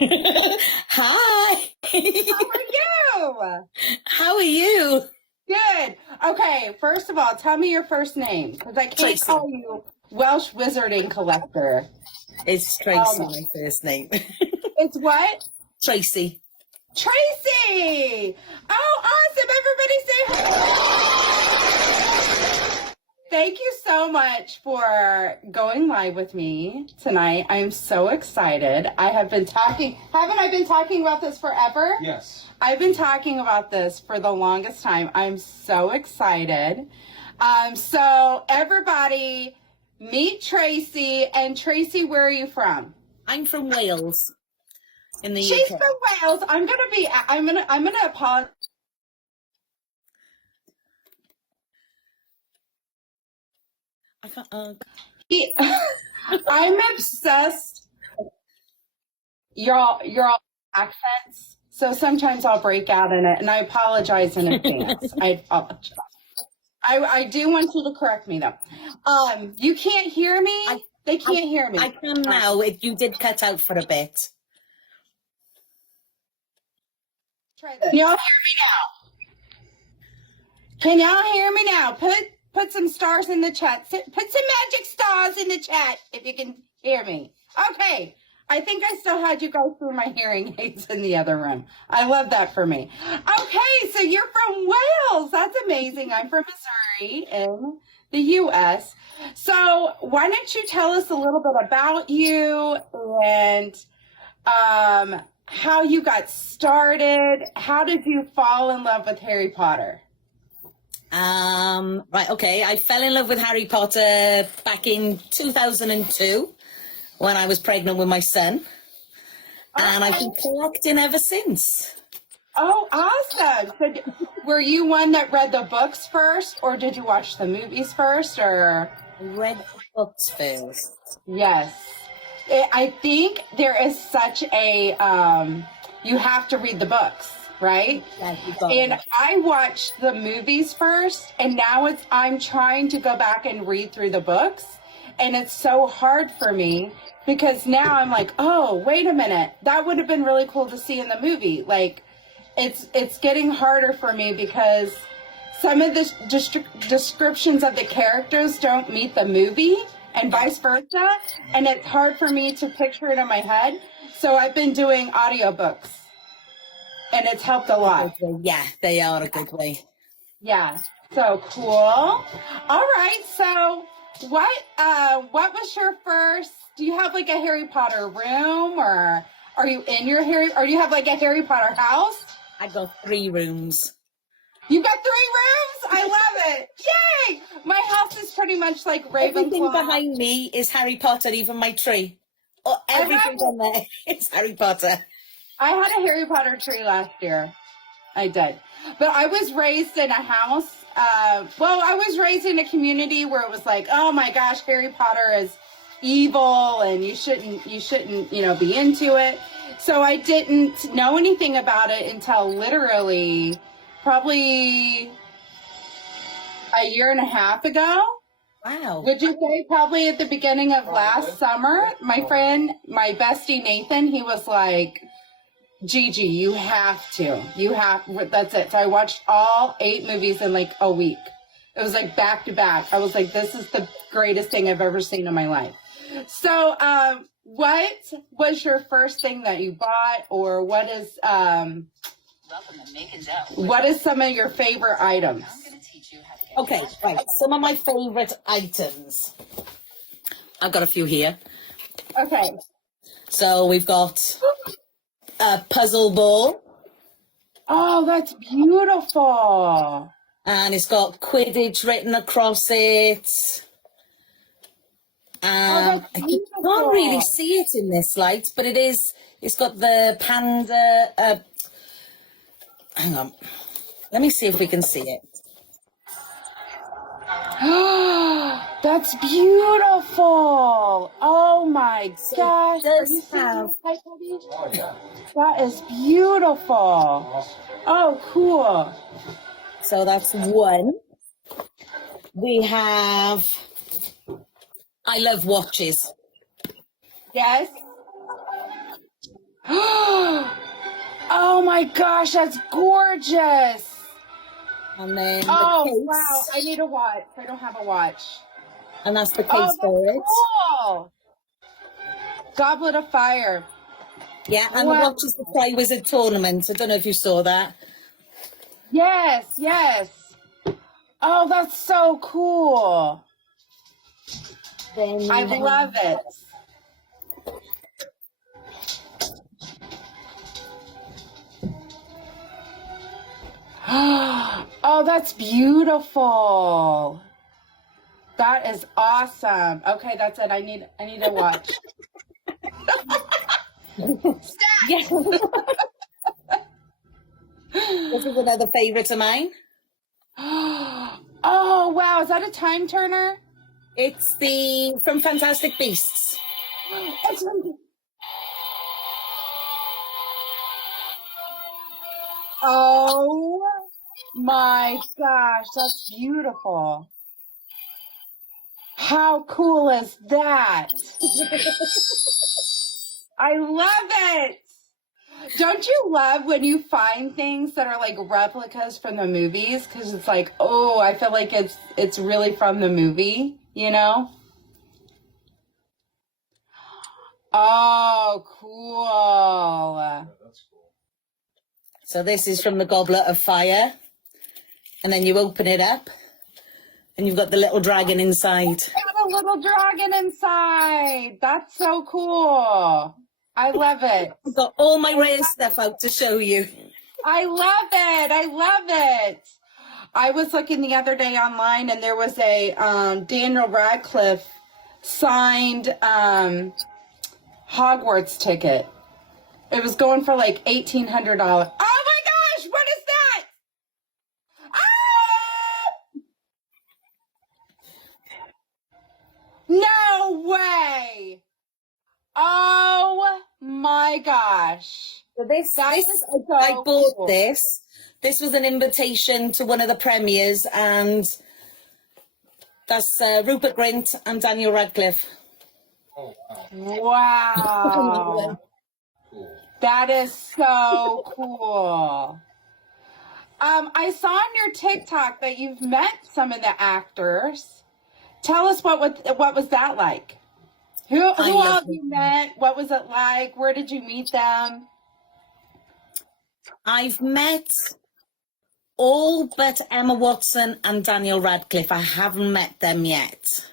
Hi. How are you? How are you? Good. Okay, first of all, tell me your first name, because I can't Tracy. call you Welsh Wizarding Collector. It's Tracy, my first name. It's what? Tracy. Tracy! Oh, awesome. Everybody say hi. Thank you so much for going live with me tonight. I'm so excited. I have been talking, haven't I been talking about this forever? Yes. I've been talking about this for the longest time. I'm so excited. So everybody meet Tracy. And Tracy, where are you from? I'm from Wales. In the She's UK. from Wales. I'm gonna apologize. I can't. I'm obsessed. You're all accents. So sometimes I'll break out in it, and I apologize in advance. I apologize. I do want you to correct me though. You can't hear me. They can't hear me. I can now. You did cut out for a bit. Try this. Can y'all hear me now? Can y'all hear me now? Put some stars in the chat. Put some magic stars in the chat if you can hear me. Okay. I think I still had you go through my hearing aids in the other room. I love that for me. Okay, so you're from Wales. That's amazing. I'm from Missouri in the U.S. So why don't you tell us a little bit about you and how you got started? How did you fall in love with Harry Potter? Right, okay. I fell in love with Harry Potter back in 2002 when I was pregnant with my son. And I've been collecting ever since. Oh, awesome. So were you one that read the books first, or did you watch the movies first, or? I read the books first. Yes. I think there is such a, you have to read the books, right? Yeah, and I watched the movies first, and now I'm trying to go back and read through the books, and it's so hard for me because now I'm like, oh, wait a minute, that would have been really cool to see in the movie. Like, it's getting harder for me because some of the descriptions of the characters don't meet the movie and vice versa, and it's hard for me to picture it in my head. So I've been doing audiobooks, and it's helped a lot. Yeah, they are a good way. Yeah, so cool. All right, so what was your first, do you have like a Harry Potter room, or are you in your or do you have like a Harry Potter house? I've got 3 rooms. You got 3 rooms? I love it. Yay! My house is pretty much like Ravenclaw. Everything behind me is Harry Potter, even my tree. Oh, everything on there is Harry Potter. I had a Harry Potter tree last year. I did. But I was raised in a house. I was raised in a community where it was like, oh my gosh, Harry Potter is evil and you shouldn't, be into it. So I didn't know anything about it until literally probably a year and a half ago. Wow. Would you say probably at the beginning of last summer? My friend, my bestie Nathan, he was like, Gigi, you have, that's it. So I watched all 8 movies in like a week. It was like back to back. I was like, this is the greatest thing I've ever seen in my life. So, what was your first thing that you bought, or what is some of your favorite items? Okay, right. Some of my favorite items. I've got a few here. Okay. So we've got a puzzle ball. Oh, that's beautiful. And it's got Quidditch written across it. That's I beautiful. can't really see it in this light, but it's got the panda. Hang on. Let me see if we can see it. That's beautiful. Oh my gosh. Are you seeing this, Buddy? Oh, yeah. That is beautiful. Awesome. Oh, cool. So that's one. We have, I love watches. Yes. Oh my gosh, that's gorgeous. And then Oh, the wow. case, I need a watch. I don't have a watch. and that's the Oh, case for it. that's cool. Goblet of Fire. Yeah, and the Wow. watch is the Fly Wizard tournament. I don't know if you saw that. Yes, yes. Oh, that's so cool. Then you I have- love it. Oh, that's beautiful. That is awesome. Okay, that's it. I need to watch. Yeah. This is another favourite of mine. Oh, wow. Is that a time turner? It's the from Fantastic Beasts. It's from- Oh my gosh, that's beautiful. How cool is that? I love it. Don't you love when you find things that are like replicas from the movies? Because it's like, oh, I feel like it's really from the movie, you know? Oh, cool. So this is from the Goblet of Fire. And then you open it up and you've got the little dragon inside. Got a little dragon inside. That's so cool. I love it. I've got all my rare stuff out to show you. I love it. I love it. I was looking the other day online and there was a Daniel Radcliffe signed Hogwarts ticket. It was going for like $1,800. Oh my gosh, what is that? Ah! No way. Oh my gosh. So this That this is I so bought cool. this. This was an invitation to one of the premieres, and that's Rupert Grint and Daniel Radcliffe. Oh, wow. Wow. That is so cool. I saw on your TikTok that you've met some of the actors. Tell us what was that like? Who I all love have you met? What was it like? Where did you meet them? I've met all but Emma Watson and Daniel Radcliffe. I haven't met them yet.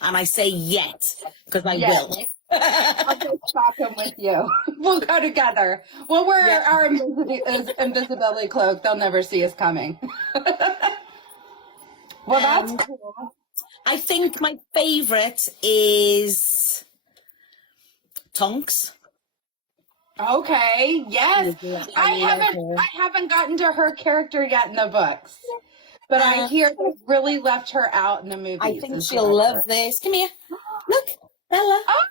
And I say yet, because I Yes. will. I'll go shopping with you. We'll go together. We'll wear our invisibility cloak. They'll never see us coming. Well, that's cool. I think my favourite is Tonks. Okay, yes. I love her. haven't gotten to her character yet in the books. But I hear they really left her out in the movies. I think is she'll what I've love heard. this. Come here. Look, Bella. Oh,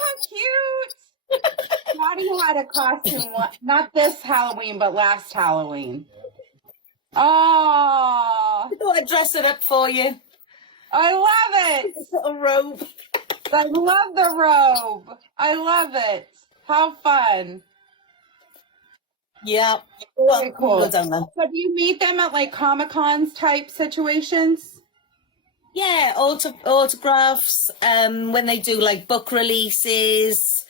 how cute. Maddie had a costume, not this Halloween, but last Halloween. Oh, I thought I'd dress it up for you. I love it. This little robe. I love the robe. I love it. How fun. Yeah. Very cool. Well done then. So do you meet them at like Comic-Cons type situations? Yeah, autographs, when they do like book releases,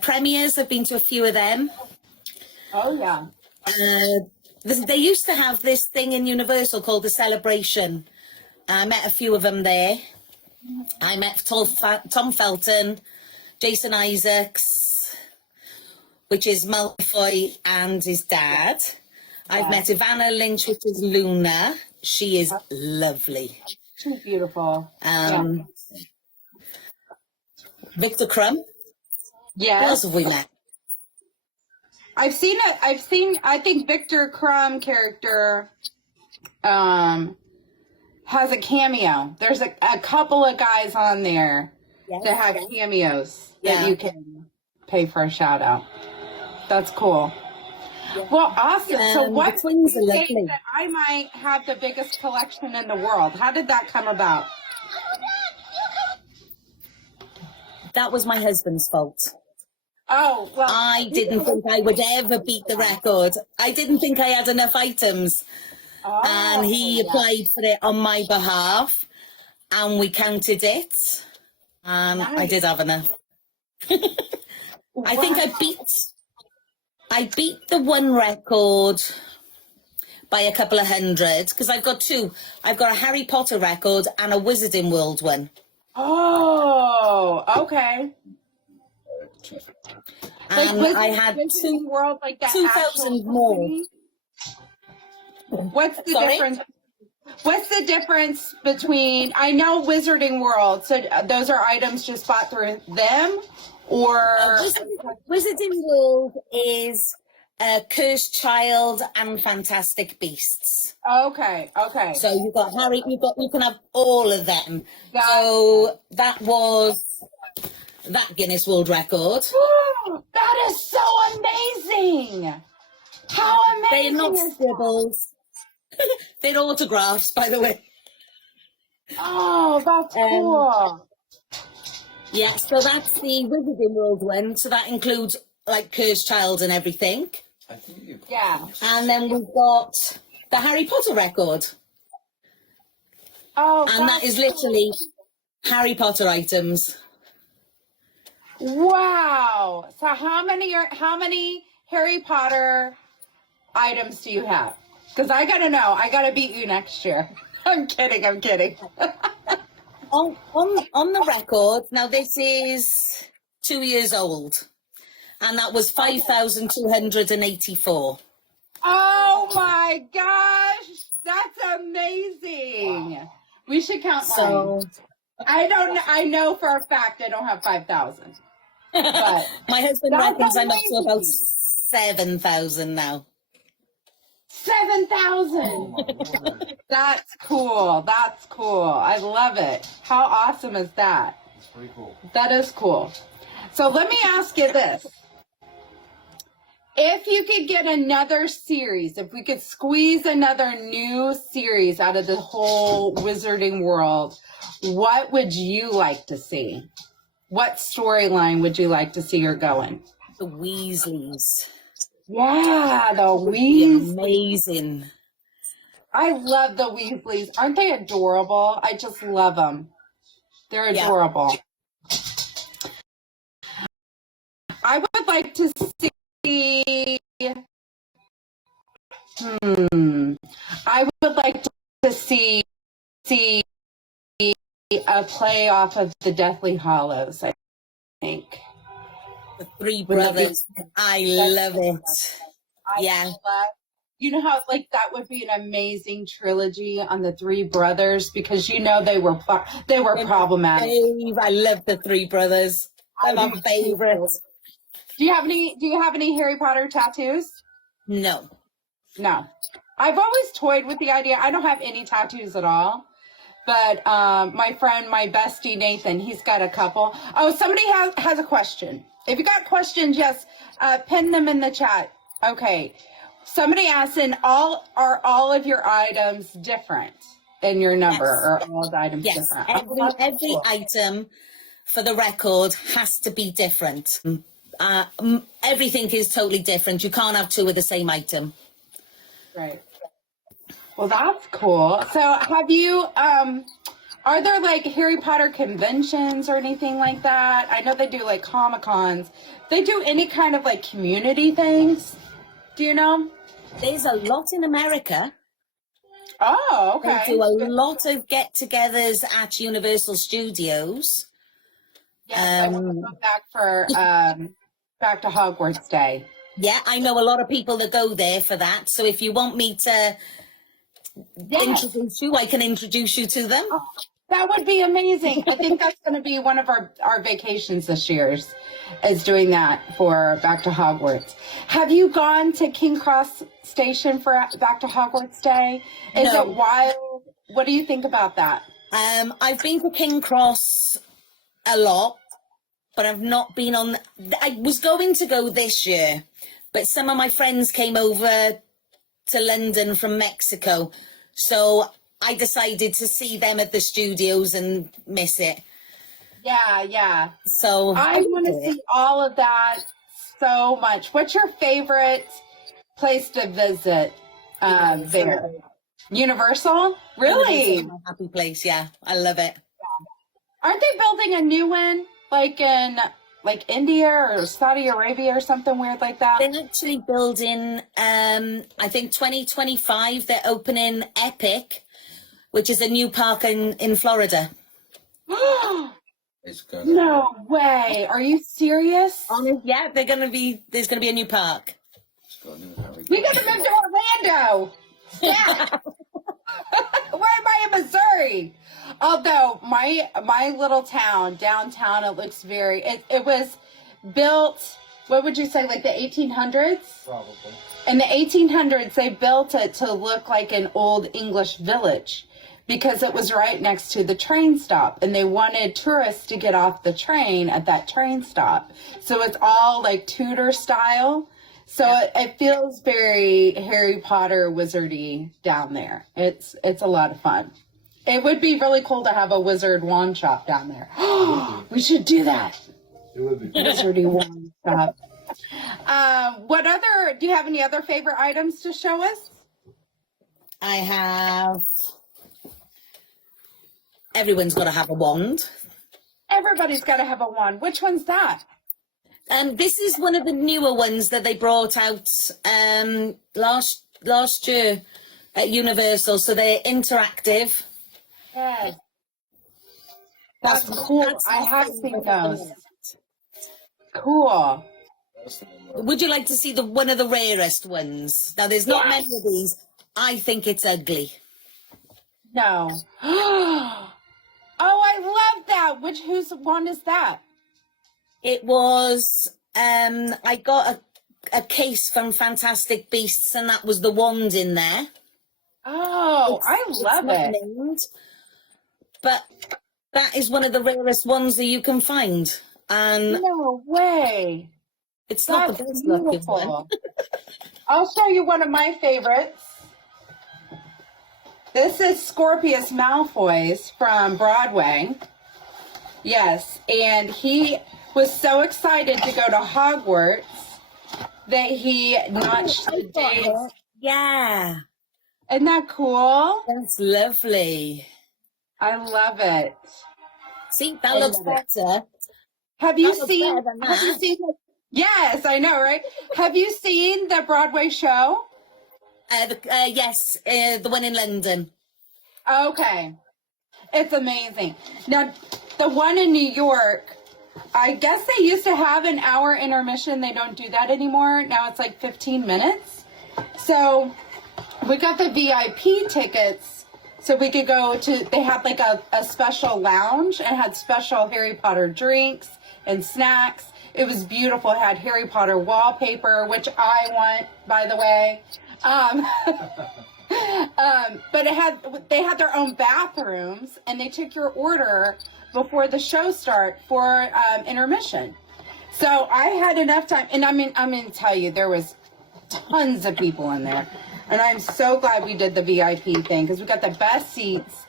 premieres, I've been to a few of them. Oh, yeah. They used to have this thing in Universal called the Celebration. I met a few of them there. I met Tom Felton, Jason Isaacs, which is Malfoy and his dad. I've met Ivana Lynch, which is Luna. She is lovely. She's beautiful. Victor Crumb. Who Yes. else have we met? I think Victor Crumb character has a cameo. There's a couple of guys on there that have cameos that Yeah. you can pay for a shout out. That's cool. Well, awesome. So The what twins are do you think lovely. that I might have the biggest collection in the world? How did that come about? That was my husband's fault. Oh, well. I didn't think I would ever beat the record. I didn't think I had enough items. And he yeah. applied for it on my behalf, and we counted it, and I did have enough. I think I beat the one record by a couple of hundred, because I've got two. I've got a Harry Potter record and a Wizarding World one. Oh, okay. And like I had Wizarding World, like that 2,000 more. movie? What's the Sorry? difference? What's the difference between, I know Wizarding World, so those are items just bought through them, or? Wizarding World is Cursed Child and Fantastic Beasts. Okay. So you've got Harry, you can have all of them. Got So that was that Guinness World Record. That is so amazing! How amazing! They're not is that? scribbles. They're autographs, by the way. Oh, that's cool. Yeah, so that's the Wizarding World one. So that includes like Cursed Child and everything. Yeah. And then we've got the Harry Potter record. Oh, And that is literally Harry Potter items. wow. So how many Harry Potter items do you have? Because I gotta know. I gotta beat you next year. I'm kidding. On the record, now this is 2 years old, and that was 5,284. Oh my gosh, that's amazing. We should count mine. So I know for a fact I don't have 5,000. But my husband that's reckons I'm up to about amazing. 7,000 now. 7,000. That's cool. I love it. How awesome is that? It's pretty cool. That is cool. So let me ask you this. If you could get another series, if we could squeeze another new series out of the whole Wizarding World, what would you like to see? What storyline would you like to see her going? The Weasleys. Yeah, the Weasleys. Amazing. I love the Weasleys. Aren't they adorable? I just love them. They're adorable. I would like to see. I would like to see a play off of the Deathly Hallows, I think. The Three Brothers. I love it. Yeah. You know how like that would be an amazing trilogy on the Three Brothers, because you know they were problematic. I love the Three Brothers. They're my favorites. Do you have any Harry Potter tattoos? No. No. I've always toyed with the idea. I don't have any tattoos at all. But my friend, my bestie Nathan, he's got a couple. Oh, somebody has a question. If you got questions, yes, pin them in the chat. Okay. Somebody asked, are all of your items different in your number? Yes. Or all the items Yes. different? Every item for the record has to be different. Everything is totally different. You can't have two of the same item. Right. Well, that's cool. So have you, are there like Harry Potter conventions or anything like that? I know they do like Comic-Cons. They do any kind of like community things? Do you know? There's a lot in America. Oh, okay. They do a lot of get-togethers at Universal Studios. Yeah, I want to go back for back to Hogwarts Day. Yeah, I know a lot of people that go there for that. So if you want me to introduce you, I can introduce you to them. Oh, that would be amazing. I think that's going to be one of our vacations this year, is doing that for Back to Hogwarts. Have you gone to King Cross Station for Back to Hogwarts Day? Is No. it wild? What do you think about that? I've been to King Cross a lot, but I've not been on. I was going to go this year, but some of my friends came over to London from Mexico, so I decided to see them at the studios and miss it. Yeah. So I want to see all of that so much. What's your favorite place to visit there? Universal? Really? Universal, my happy place. Yeah, I love it. Aren't they building a new one like in India or Saudi Arabia or something weird like that? They're actually building, I think 2025, they're opening Epic, which is a new park in Florida. No way. Are you serious? Yeah, there's going to be a new park. We got to move to Orlando. Yeah. Why am I in Missouri? Although my little town downtown, it looks it was built, what would you say, like the 1800s? Probably. In the 1800s, they built it to look like an old English village because it was right next to the train stop, and they wanted tourists to get off the train at that train stop. So it's all like Tudor style. So it feels very Harry Potter wizardy down there. It's a lot of fun. It would be really cool to have a wizard wand shop down there. We should do that. It would be cool. Wizardy wand shop. Do you have any other favorite items to show us? I have. Everyone's got to have a wand. Everybody's got to have a wand. Which one's that? This is one of the newer ones that they brought out last year at Universal. So they're interactive. Yes. That's cool. I have seen those. Cool. Would you like to see one of the rarest ones? Now, there's not many of these. I think it's ugly. No. Oh, I love that. Whose wand is that? It was, I got a case from Fantastic Beasts, and that was the wand in there. Oh, I love it. Named, but that is one of the rarest ones that you can find. And no way. It's not the best looking one. I'll show you one of my favorites. This is Scorpius Malfoy's from Broadway. Yes, and he was so excited to go to Hogwarts that he notched the dates. Yeah. Isn't that cool? That's lovely. I love it. See, that looks better. Have you seen Yes, I know, right? Have you seen the Broadway show? Yes, the one in London. Okay. It's amazing. Now, the one in New York, I guess they used to have an hour intermission. They don't do that anymore. Now it's like 15 minutes. So we got the VIP tickets so we could go to, they had like a special lounge and had special Harry Potter drinks and snacks. It was beautiful. It had Harry Potter wallpaper, which I want, by the way. But they had their own bathrooms, and they took your order before the show start for intermission. So I had enough time, and I'm going to tell you, there was tons of people in there, and I'm so glad we did the VIP thing because we got the best seats.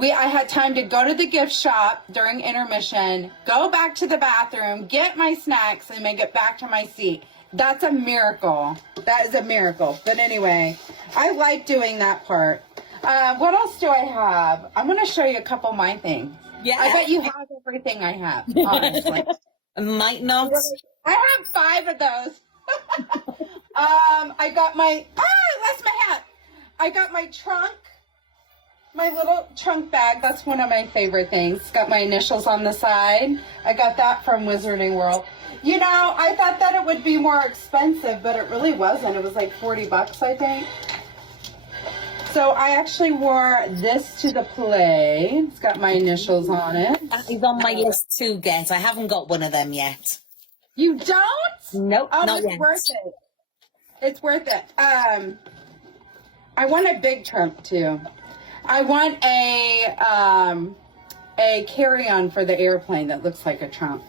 I had time to go to the gift shop during intermission, go back to the bathroom, get my snacks, and make it back to my seat. That's a miracle. That is a miracle. But anyway, I like doing that part. What else do I have? I'm going to show you a couple of my things. Yeah. I bet you have everything I have, honestly. Might not. I have 5 of those. I got I lost my hat. I got my trunk. My little trunk bag, that's one of my favorite things. It's got my initials on the side. I got that from Wizarding World. You know, I thought that it would be more expensive, but it really wasn't. It was like $40, I think. So I actually wore this to the play. It's got my initials on it. That is on my list to get. I haven't got one of them yet. You don't? Nope, oh, not it's yet. Worth it. It's worth it. I want a big trunk too. I want a carry-on for the airplane that looks like a trunk.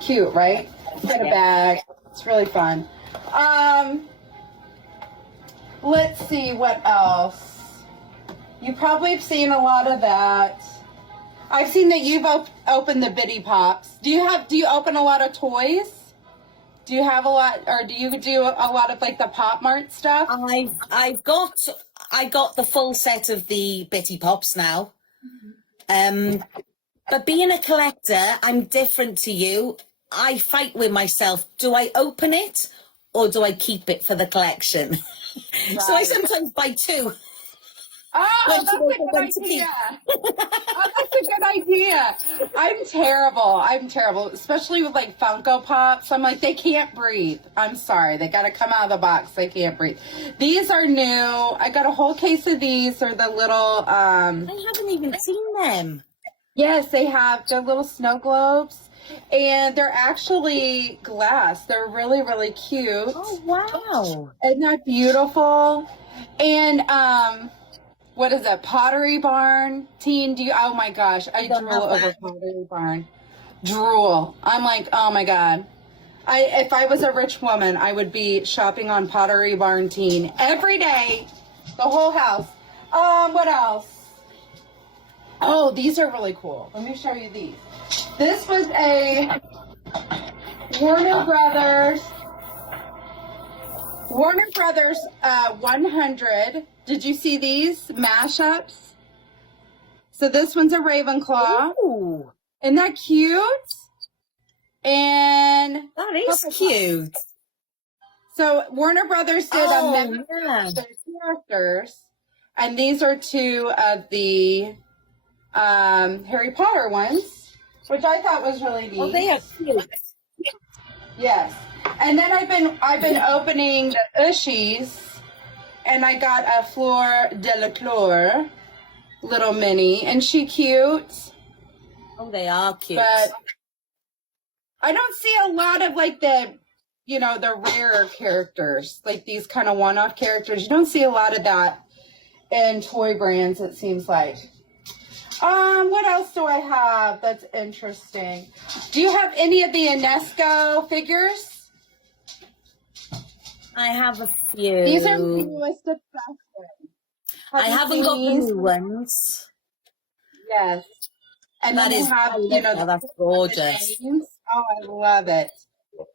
Cute, right? Get a bag. It's really fun. Let's see what else. You probably have seen a lot of that. I've seen that open the Bitty Pops. Do you open a lot of toys? Do you have a lot, or do you do a lot of like the Pop Mart stuff? I got the full set of the Bitty Pops now. But being a collector, I'm different to you. I fight with myself. Do I open it or do I keep it for the collection? Right. So I sometimes buy two. Oh, When that's to a open, good when to keep. idea. Oh, that's a good idea. I'm terrible, especially with like Funko Pops. I'm like, they can't breathe. I'm sorry. They got to come out of the box. They can't breathe. These are new. I got a whole case of these. They're the little, I haven't even seen them. yes, they have. They're little snow globes. And they're actually glass. They're really, really cute. Oh, wow. Isn't that beautiful? And, what is it? Pottery Barn teen? Oh my gosh, I don't drool have over that. Pottery Barn. Drool. I'm like, oh my god. If I was a rich woman, I would be shopping on Pottery Barn teen every day, the whole house. What else? Oh, these are really cool. Let me show you these. This was a Warner Brothers 100. Did you see these mashups? So this one's a Ravenclaw. Ooh, Isn't that cute? And that is cute. so Warner Brothers did a mimic yeah. their characters, and these are two of the Harry Potter ones, which I thought was really neat. Oh, they are cute. Yes. And then I've been opening the Ushies, and I got a Fleur Delacour little mini, and she cute. Oh, they are cute. But I don't see a lot of like the rarer characters, like these kind of one-off characters. You don't see a lot of that in toy brands, it seems like. What else do I have that's interesting? Do you have any of the UNESCO figures? I have a few. These are newest obsession. I haven't got the new ones. Yes. And That then is, they have, that's gorgeous. names. Oh, I love it.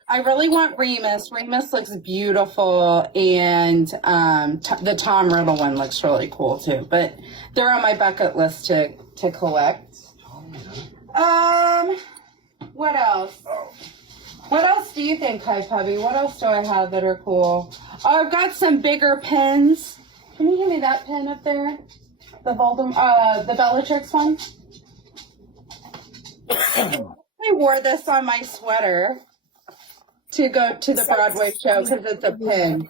I really want Remus. Remus looks beautiful, and the Tom Riddle one looks really cool too. But they're on my bucket list to collect. What else? What else do you think, Hi Pubby? What else do I have that are cool? Oh, I've got some bigger pins. Can you give me that pin up there? The Bellatrix one. I wore this on my sweater to go to the Broadway show because it's a pin.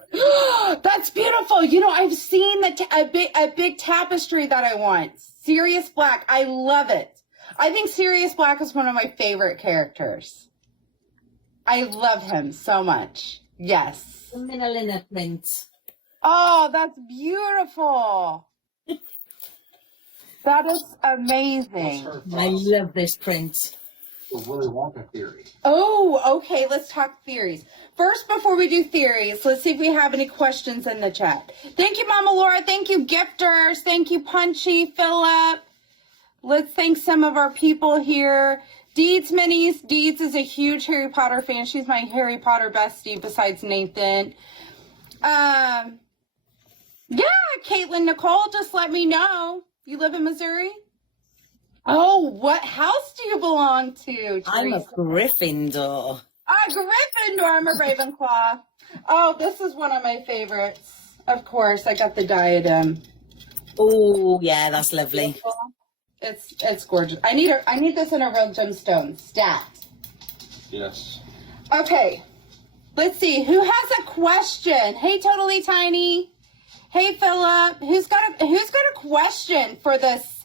That's beautiful. I've seen a big tapestry that I want. Sirius Black. I love it. I think Sirius Black is one of my favorite characters. I love him so much. Yes. The Minalina print. Oh, that's beautiful. That is amazing. I love this print. The Willy Wonka theory. Oh, okay. Let's talk theories. First, before we do theories, let's see if we have any questions in the chat. Thank you, Mama Laura. Thank you, gifters. Thank you, Punchy, Philip. Let's thank some of our people here. Deeds Minis. Deeds is a huge Harry Potter fan. She's my Harry Potter bestie besides Nathan. Yeah, Caitlin Nicole, just let me know. You live in Missouri? Oh, what house do you belong to, Teresa? I'm a Gryffindor. Gryffindor. I'm a Ravenclaw. Oh, this is one of my favorites. Of course, I got the diadem. Oh, yeah, that's lovely. It's gorgeous. I need this in a real gemstone. Stat. Yes. Okay. Let's see. Who has a question? Hey, Totally Tiny. Hey, Philip. Who's got a question for this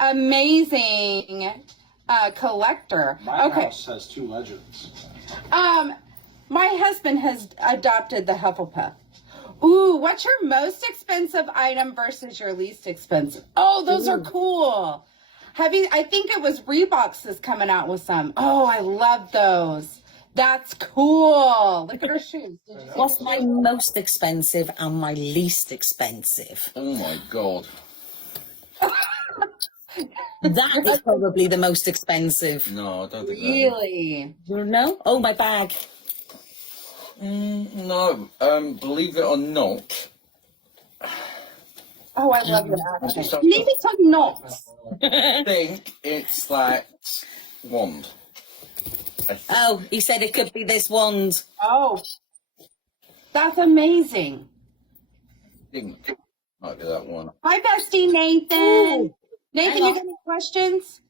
amazing collector? My house has two legends. My husband has adopted the Hufflepuff. Ooh, what's your most expensive item versus your least expensive? Oh, those are cool. I think it was Reebok's that's coming out with some. Oh, I love those. That's cool. Look at her shoes. What's my most expensive and my least expensive? Oh my God. That is probably the most expensive. No, I don't think Really? No? Oh, my bag. No, believe it or not, Oh, I love your I accent. just Maybe some notes. think it's that wand. Oh, he said it could be this wand. Oh, that's amazing. I think might be that one. Hi, bestie Nathan. Ooh. Nathan, Hang you on. got any questions?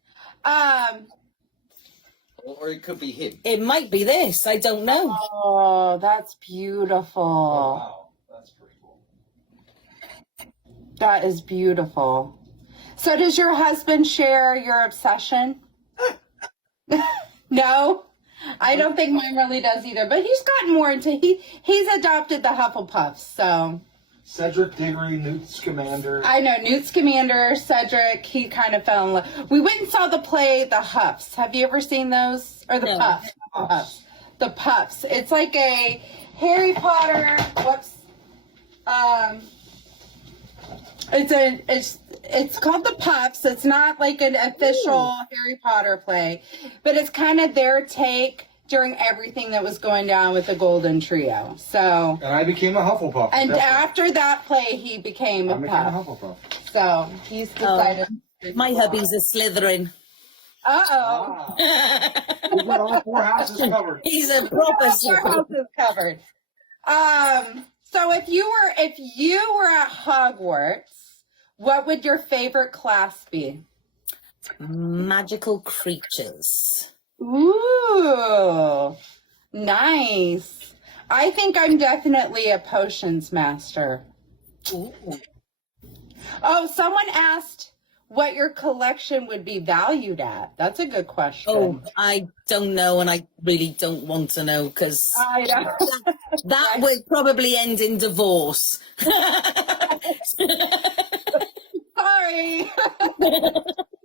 Or it could be him. It might be this. I don't know. Oh, that's beautiful. Wow, that's pretty cool. That is beautiful. So does your husband share your obsession? No? I don't think mine really does either, but he's gotten more into, he's adopted the Hufflepuffs, so. Cedric Diggory, Newt Scamander. I know, Newt Scamander, Cedric, he kind of fell in love. We went and saw the play, The Huffs. Have you ever seen those? Or The No. Puffs? The Puffs. The Puffs. It's like a Harry Potter, it's called The Puffs. It's not like an official Harry Potter play, but it's kind of their take during everything that was going down with the Golden Trio. So, And I became a Hufflepuff. and Definitely. aful that play, he became I a became a Puff. Hufflepuff. So he's decided. My hubby's a Slytherin. Uh-oh. We got all 4 houses covered. He's a proper Your Slytherin. house is covered. So if you were at Hogwarts, what would your favorite class be? Magical creatures. Ooh, nice. I think I'm definitely a potions master. Ooh. Oh, someone asked what your collection would be valued at. That's a good question. Oh, I don't know, and I really don't want to know because I know. that would probably end in divorce. Sorry.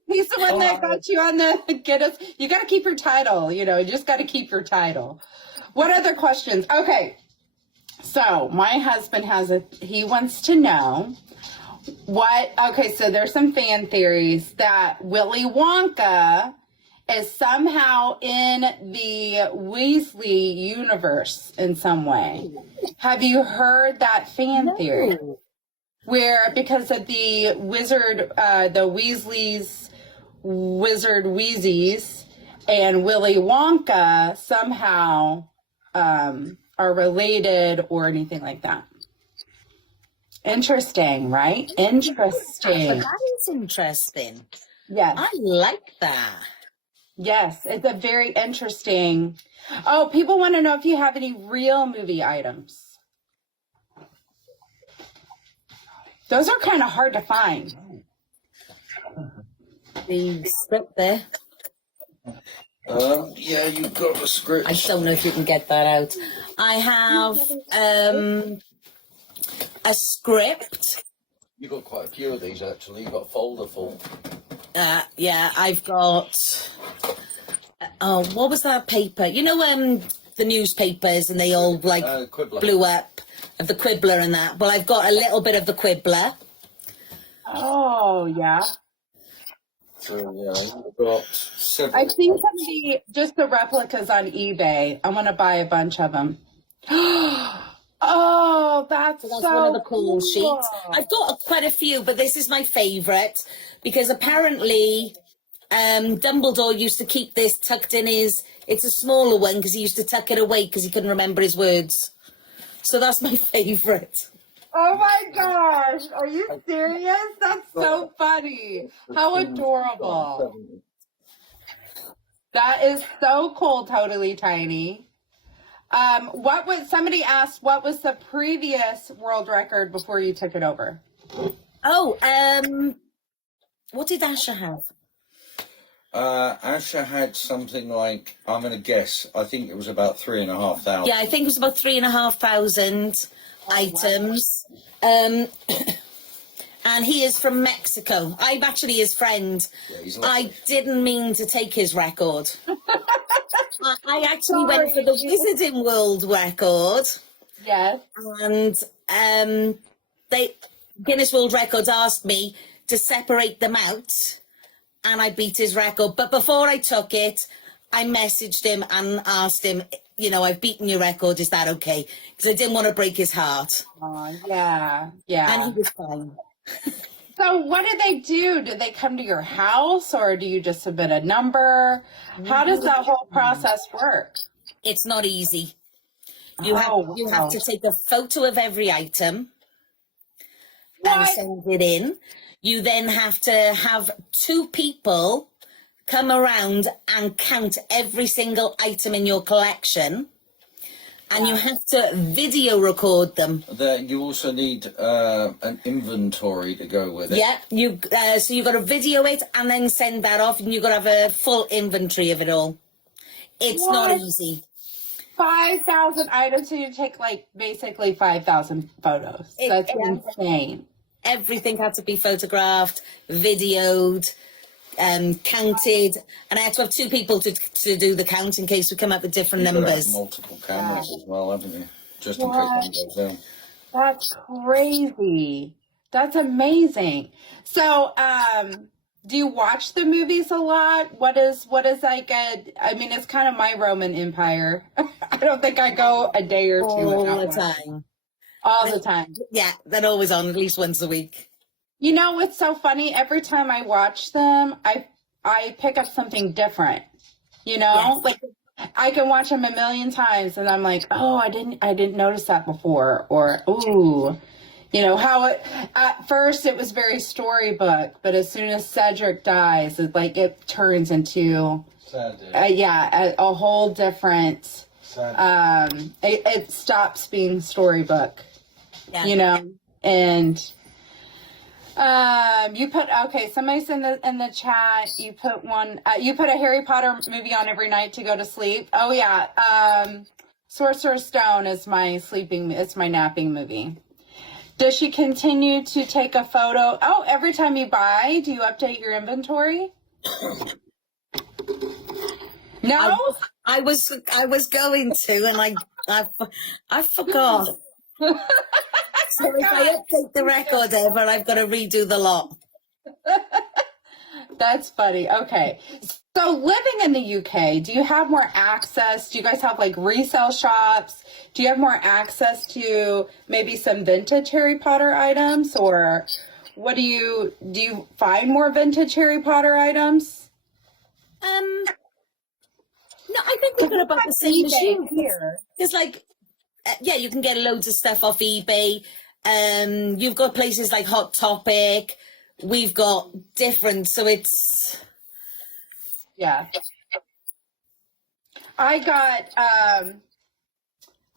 He's the one that got you on the get us. You got to keep your title. You just got to keep your title. What other questions? Okay. So my husband he wants to know so there's some fan theories that Willy Wonka is somehow in the Weasley universe in some way. Have you heard that fan theory? Where because of the wizard, the Weasleys, Wizard Wheezies, and Willy Wonka somehow are related or anything like that. Interesting, right? Interesting. That is interesting. Yes. I like that. Yes, it's a very interesting. Oh, people want to know if you have any real movie items. Those are kind of hard to find. The script there. Yeah, you've got the script. I don't know if you can get that out. I have a script. You've got quite a few of these, actually. You've got a folder full. Yeah, I've got. Oh, what was that paper? The newspapers, and they all Quibbler. blew up of the Quibbler and that. Well, I've got a little bit of the Quibbler. Oh, yeah. So, yeah, you've got several. I've seen just the replicas on eBay. I want to buy a bunch of them. Oh, that's That's so one of the cool. call sheets. I've got quite a few, but this is my favourite because apparently Dumbledore used to keep this tucked in it's a smaller one because he used to tuck it away because he couldn't remember his words. So that's my favourite. Oh my gosh, are you serious? That's so funny. How adorable. That is so cool, Totally Tiny. Somebody asked, what was the previous world record before you took it over? Oh, what did Asher have? Asher had something like, I'm going to guess, I think it was about 3,500. Yeah, I think it was about 3,500 items. And he is from Mexico. I'm actually his friend. Yeah, he's I lovely. didn't mean to take his record. I actually went for the Wizarding World record. Yes. And Guinness World Records asked me to separate them out and I beat his record. But before I took it, I messaged him and asked him, you know, I've beaten your record, is that okay? Because I didn't want to break his heart. Yeah, And yeah. he was fine. So what do they do? Do they come to your house, or do you just submit a number? How does that whole process work? It's not easy. You Oh, have wow. to take a photo of every item and What? send it in. You then have to have 2 people come around and count every single item in your collection. And you have to video record them. You also need an inventory to go with it. Yeah, so you've got to video it and then send that off, and you've got to have a full inventory of it all. It's not What? easy. 5,000 items, so you take like basically 5,000 photos. That's insane. Everything had to be photographed, videoed, counted, and I had to have 2 people to do the count in case we come up with different You've got to have numbers. multiple cameras as well, haven't you? Just in case one goes down. That's crazy. That's amazing. So, do you watch the movies a lot? What is like I mean, it's kind of my Roman Empire. I don't think I go a day or two All without the watching. time. All the time. Yeah, they're always on at least once a week. You know what's so funny? Every time I watch them, I pick up something different. You know, Yes. like I can watch them a million times, and I'm like, oh, I didn't notice that before, or ooh, you know how it. At first, it was very storybook, but as soon as Cedric dies, it turns into Sad, dude. a whole different. Sad. It stops being storybook. Yeah. You know, and. You put somebody's in the chat. You put one. You put a Harry Potter movie on every night to go to sleep. Oh yeah. Sorcerer's Stone is my it's my napping movie. Does she continue to take a photo? Oh, every time you buy, do you update your inventory? No. I was going to, and I forgot. So if I update the record ever, I've got to redo the lot. That's funny. Okay. So living in the UK, do you have more access? Do you guys have like resale shops? Do you have more access to maybe some vintage Harry Potter items, or what do you find more vintage Harry Potter items? No, I think we've got about the same as you. Here. It's like, you can get loads of stuff off eBay. You've got places like Hot Topic. We've got different, so it's... Yeah. I got, I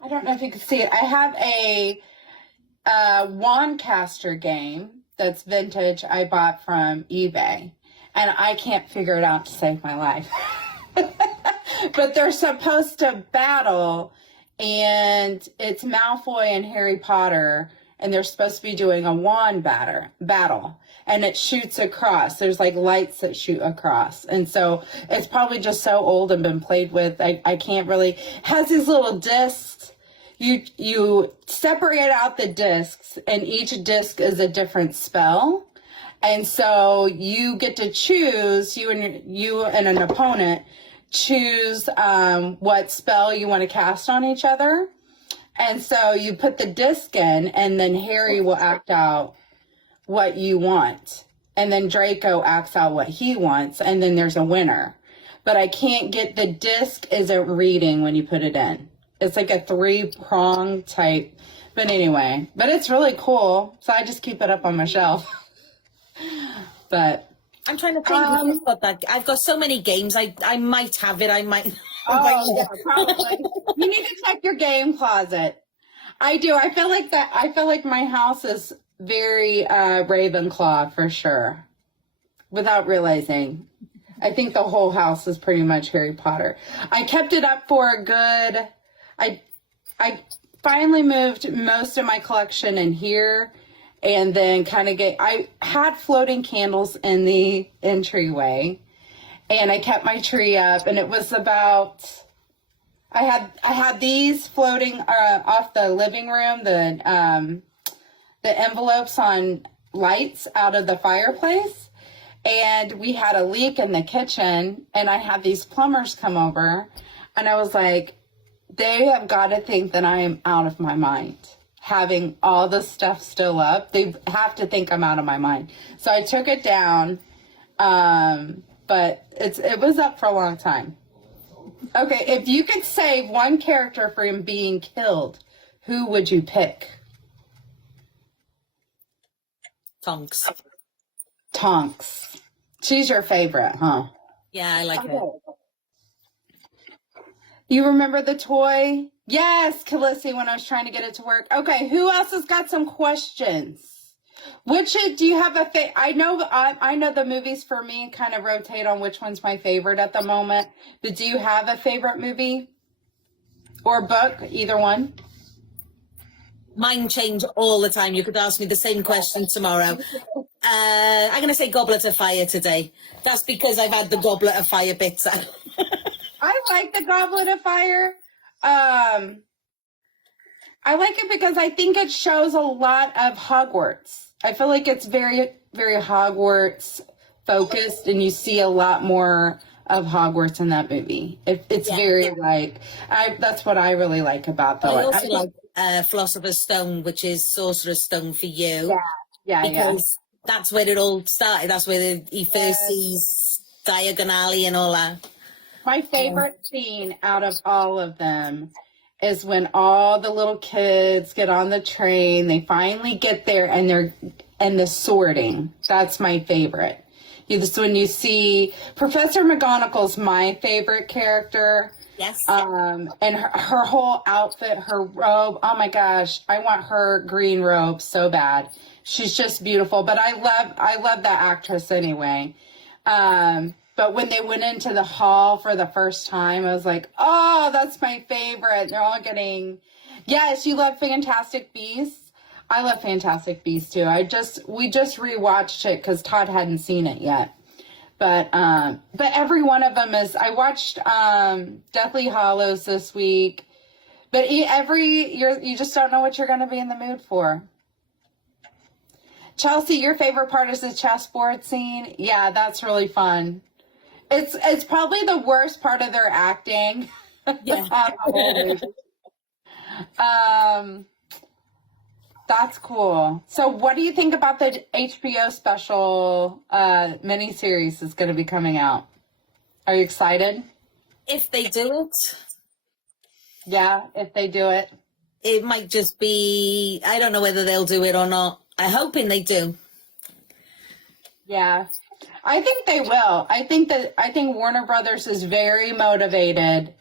don't know if you can see it. I have a Wandcaster game that's vintage I bought from eBay, and I can't figure it out to save my life. But they're supposed to battle, and it's Malfoy and Harry Potter, and they're supposed to be doing a wand battle, and it shoots across. There's like lights that shoot across, and so it's probably just so old and been played with. I can't really. It has these little discs. You separate out the discs, and each disc is a different spell, and so you get to choose. You and an opponent choose what spell you want to cast on each other. And so you put the disc in, and then Harry will act out what you want. And then Draco acts out what he wants, and then there's a winner. But I can't get the disc isn't reading when you put it in. It's like a 3-prong type. But anyway, it's really cool. So I just keep it up on my shelf. But I'm trying to think if I've got that. I've got so many games. I might have it. I might. oh, yeah, probably. You need to check your game closet. I do. I feel like that. I feel like my house is very Ravenclaw for sure, without realizing. I think the whole house is pretty much Harry Potter. I kept it up for a good. I finally moved most of my collection in here, and then I had floating candles in the entryway, and I kept my tree up, and it was about. I had these floating off the living room, the envelopes on lights out of the fireplace, and we had a leak in the kitchen, and I had these plumbers come over, and I was like, they have got to think that I am out of my mind. Having all the stuff still up, they have to think I'm out of my mind. So I took it down, but it was up for a long time. Okay, if you could save one character from being killed, who would you pick? Tonks. Tonks. She's your favorite, huh? Yeah, I like her. You remember the toy? Yes, Khaleesi, when I was trying to get it to work. Okay, who else has got some questions? Which do you have a I know the movies for me kind of rotate on which one's my favorite at the moment. But do you have a favorite movie or book? Either one? Mine change all the time. You could ask me the same question tomorrow. I'm going to say Goblet of Fire today. That's because I've had the Goblet of Fire bits out. I like the Goblet of Fire. I like it because I think it shows a lot of Hogwarts. I feel like it's very, very Hogwarts focused, and you see a lot more of Hogwarts in that movie. It's very like, that's what I really like about the. I also like Philosopher's Stone, which is Sorcerer's Stone for you. Yeah. Because that's where it all started. That's where he first sees Diagon Alley and all that. My favorite scene out of all of them is when all the little kids get on the train. They finally get there, and the sorting. That's my favorite. This when you see Professor McGonagall's my favorite character. Yes. And her whole outfit, her robe. Oh my gosh, I want her green robe so bad. She's just beautiful. But I love that actress anyway. But when they went into the hall for the first time, I was like, oh, that's my favorite. They're all getting, yes, you love Fantastic Beasts. I love Fantastic Beasts too. We just rewatched it because Todd hadn't seen it yet. But every one of them is, I watched Deathly Hallows this week. But you just don't know what you're going to be in the mood for. Chelsea, your favorite part is the chessboard scene? Yeah, that's really fun. It's probably the worst part of their acting. Yeah. That's cool. So what do you think about the HBO special miniseries that's going to be coming out? Are you excited? If they do it. Yeah, if they do it. It might just be, I don't know whether they'll do it or not. I'm hoping they do. Yeah. I think they will. I think Warner Brothers is very motivated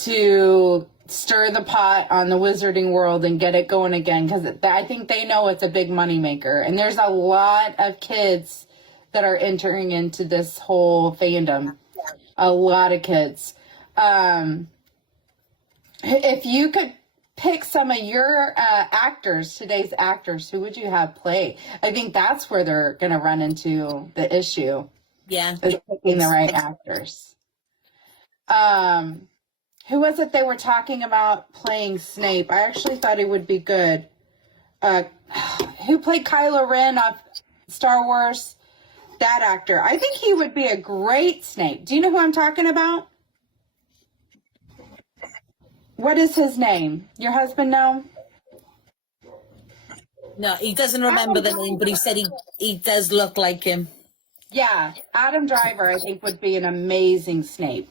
to stir the pot on the wizarding world and get it going again, because I think they know it's a big moneymaker. And there's a lot of kids that are entering into this whole fandom. A lot of kids. If you could pick some of your today's actors, who would you have play? I think that's where they're going to run into the issue. Yeah. Is picking the right actors. Who was it they were talking about playing Snape? I actually thought it would be good. Who played Kylo Ren of Star Wars? That actor. I think he would be a great Snape. Do you know who I'm talking about? What is his name? Your husband know? No, he doesn't remember the name, but he said he does look like him. Yeah, Adam Driver, I think, would be an amazing Snape.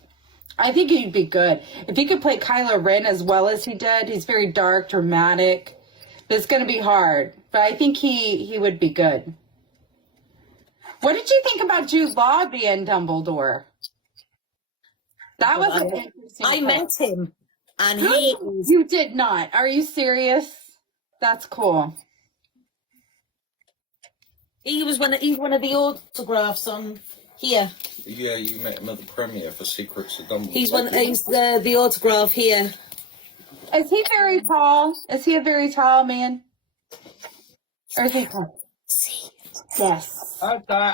I think he'd be good. If he could play Kylo Ren as well as he did, he's very dark, dramatic. But it's going to be hard. But I think he would be good. What did you think about Jude Law being Dumbledore? That was an interesting I met him. And You did not. Are you serious? That's cool. He's one of the autographs on here. Yeah, you met him at the premiere for Secrets of Dumbledore. He's the autograph here. Is he very tall? Is he a very tall man? Or is he tall? See. Yes. Okay.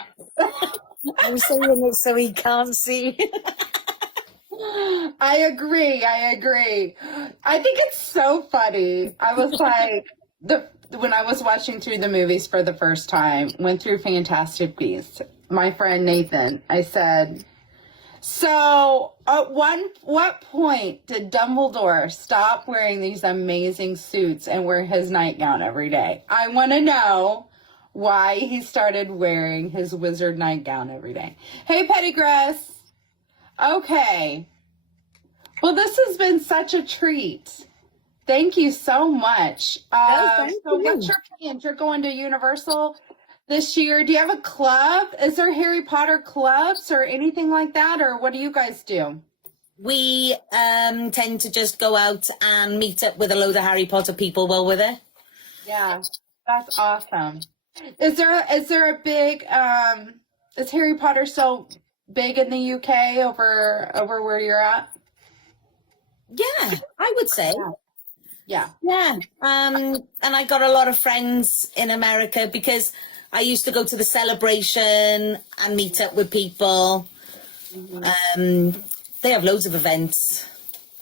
I'm saying it so he can't see. I agree. I think it's so funny. I was like, when I was watching through the movies for the first time, went through Fantastic Beasts, my friend Nathan, I said, so at what point did Dumbledore stop wearing these amazing suits and wear his nightgown every day? I want to know why he started wearing his wizard nightgown every day. Hey, Pettigress. Okay. Well, this has been such a treat. Thank you so much. thank So you. what's your plans? You're going to Universal this year. Do you have a club? Is there Harry Potter clubs or anything like that? Or what do you guys do? We tend to just go out and meet up with a load of Harry Potter people while we're there. Yeah, that's awesome. Is there a big, is Harry Potter so big in the UK over where you're at? Yeah, I would say. Yeah. Yeah. And I got a lot of friends in America because I used to go to the celebration and meet up with people. They have loads of events.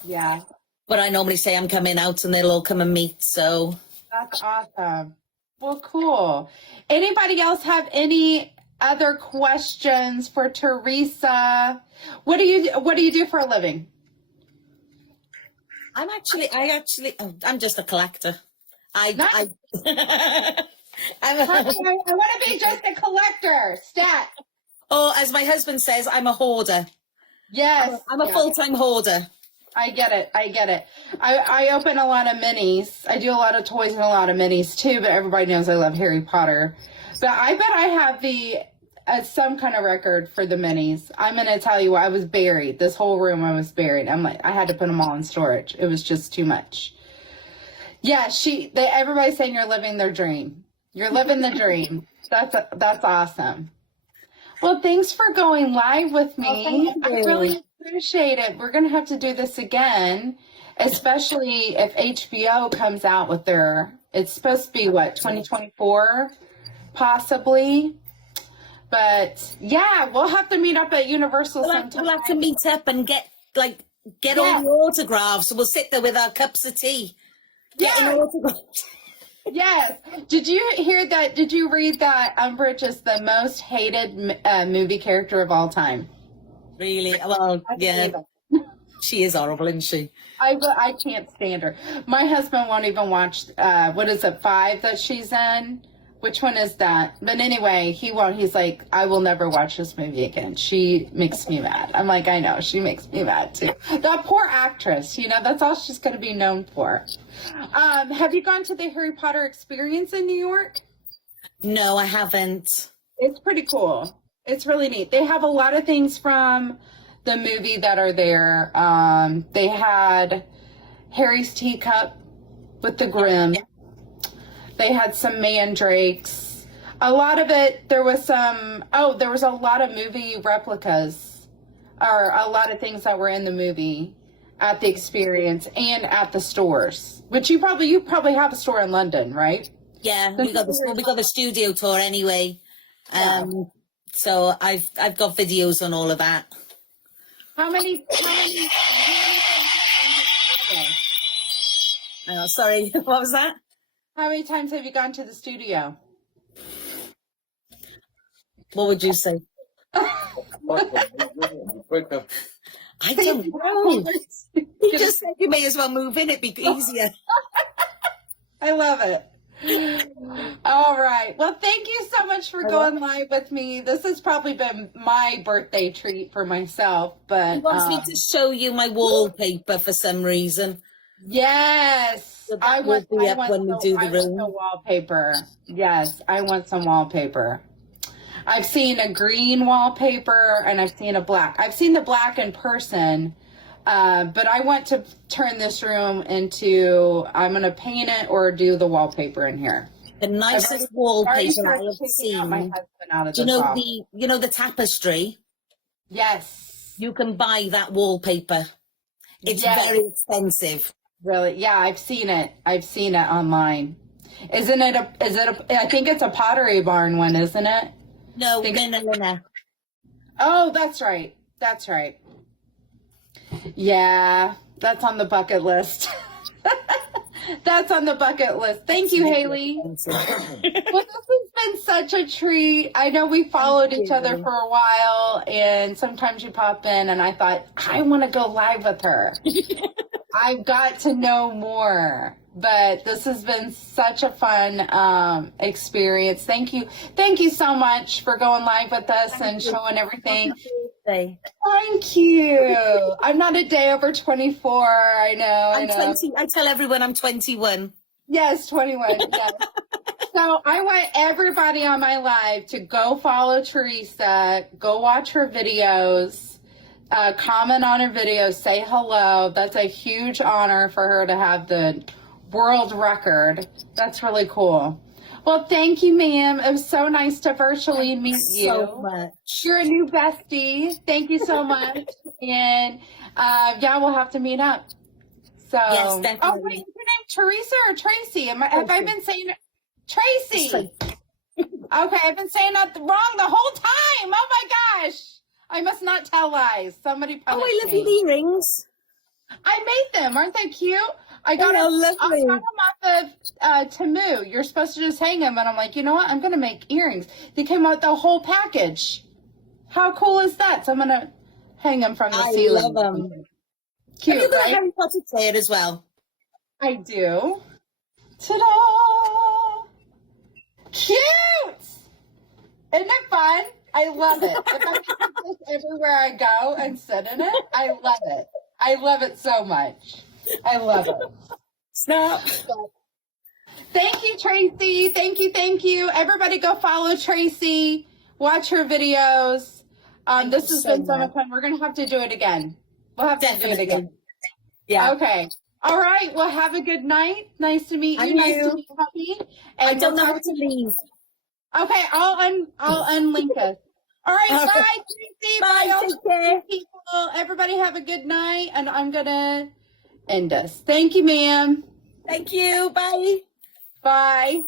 Yeah. But I normally say I'm coming out and they'll all come and meet. So That's awesome. Well, cool. Anybody else have any other questions for Teresa? What do you do for a living? I'm just a collector. Nice. I'm I want to be just a collector. Stat. or as my husband says, I'm a hoarder. Yes. I'm a Yeah. full-time hoarder. I get it. I open a lot of minis. I do a lot of toys and a lot of minis too, but everybody knows I love Harry Potter. But I bet I have some kind of record for the minis. I'm going to tell you, I was buried. This whole room I was buried. I had to put them all in storage. It was just too much. Yeah, everybody's saying you're living their dream. You're living the dream. That's awesome. Well, thanks for going live with me. Oh, thank you. I really appreciate it. We're going to have to do this again, especially if HBO comes out with it's supposed to be 2024, possibly. But yeah, we'll have to meet up at Universal sometime. We'll have to meet up and get all the autographs. We'll sit there with our cups of tea. Getting autographs. Yes. Did you hear that? Did you read that Umbridge is the most hated movie character of all time? Really? Well, yeah. She is horrible, isn't she? I can't stand her. My husband won't even watch, 5 that she's in? Which one is that? But anyway, he won't. He's like, I will never watch this movie again. She makes me mad. I'm like, I know. She makes me mad too. That poor actress, that's all she's going to be known for. Have you gone to the Harry Potter experience in New York? No, I haven't. It's pretty cool. It's really neat. They have a lot of things from the movie that are there. They had Harry's teacup with the Grimm. They had some mandrakes. A lot of it, there was a lot of movie replicas, or a lot of things that were in the movie at the experience and at the stores. Which you probably have a store in London, right? Yeah, we got the studio tour anyway. So I've got videos on all of that. How many Oh, sorry, what was that? How many times have you gone to the studio? What would you say? I don't know. You just said you may as well move in, it'd be easier. I love it. All right. Well, thank you so much for going live with me. This has probably been my birthday treat for myself, but He wants me to show you my wallpaper for some reason. Yes. So that will be up when we do the I room. want some wallpaper. Yes, I want some wallpaper. I've seen a green wallpaper and I've seen a black. I've seen the black in person, but I want to turn this room into, I'm going to paint it or do the wallpaper in here. The nicest wallpaper I have seen. My husband out of Do the you know the tapestry? Yes. You can buy that wallpaper. It's very expensive. Really? Yeah, I've seen it. I've seen it online. I think it's a Pottery Barn one, isn't it? No, Lina. Oh, that's right. That's right. Yeah, that's on the bucket list. That's on the bucket list. Thank you, Haley. Well, this has been such a treat. I know we followed each other for a while, and sometimes you pop in, and I thought, I want to go live with her. I've got to know more. But this has been such a fun experience. Thank you. Thank you so much for going live with us and showing everything. Thank you. I'm not a day over 24. I know. I'm 20. I tell everyone I'm 21. Yes, 21. Yes. So I want everybody on my live to go follow Teresa, go watch her videos, comment on her videos, say hello. That's a huge honor for her to have the world record. That's really cool. Well, thank you, ma'am. It was so nice to virtually meet you. So much. You're a new bestie. Thank you so much. And yeah, we'll have to meet up. So, Yes, definitely. oh wait, is your name Teresa or Tracy? Have I been saying it? Tracy? Okay, I've been saying that wrong the whole time. Oh my gosh. I must not tell lies. Somebody punish I love me. your earrings. I made them. Aren't they cute? I got them off of Temu. You're supposed to just hang them. And I'm like, you know what? I'm going to make earrings. They came out the whole package. How cool is that? So I'm going to hang them from the ceiling. I love them. Cute, Have you got right? a Harry Potter player as well? I do. Ta-da! Cute! Isn't it fun? I love it. If I can put this everywhere I go and sit in it, I love it. I love it so much. I love it. Snap. Thank you, Tracy. Thank you, thank you. Everybody go follow Tracy. Watch her videos. This has been so much fun. We're going to have to do it again. We'll have to do it again. Yeah. Okay. All right. Well, have a good night. Nice to meet you. And Nice you. to meet Puppy. I don't know how to leave. Okay. I'll unlink us. All right. Okay. Bye, Tracy. Bye. all Take care. people. Everybody have a good night. And I'm going to end us. Thank you, ma'am. Thank you. Bye. Bye.